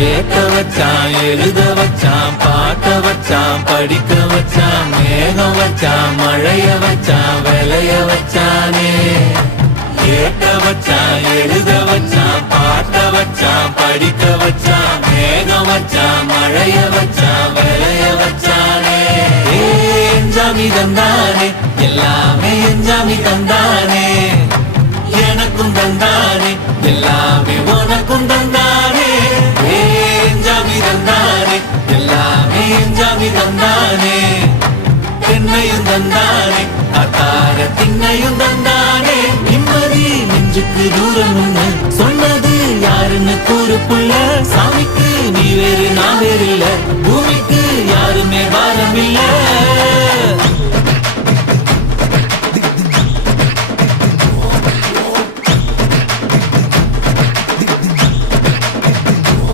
கேட்க வச்சான் எழுத வச்சான் பாட்ட வச்சான் படிக்க வச்சான் மேகம் வச்சான் மழைய வச்சான் விளைய வச்சானே கேட்க வச்சான் எழுத வச்சான் பாட்ட வச்சான் படிக்க வச்சான் மேகம் வச்சான் மழைய வச்சான் விளைய வச்சானே எஞ்சாமி தந்தானே எல்லாமே எஞ்சாமி தந்தானே எனக்கும் தந்தானே எல்லாமே உனக்கும் தந்தானே எஞ்சாமி தந்தானே எல்லாமே எஞ்சாமி தந்தானே தென்னையும் தந்தானே அத்தார திண்ணையும் தந்தானே நிம்மதி நெஞ்சுக்கு தூரம்னு சொன்னது யாருன்னு கூறு புள்ள சாமிக்கு நீ வேறு நான் வேறு இல்ல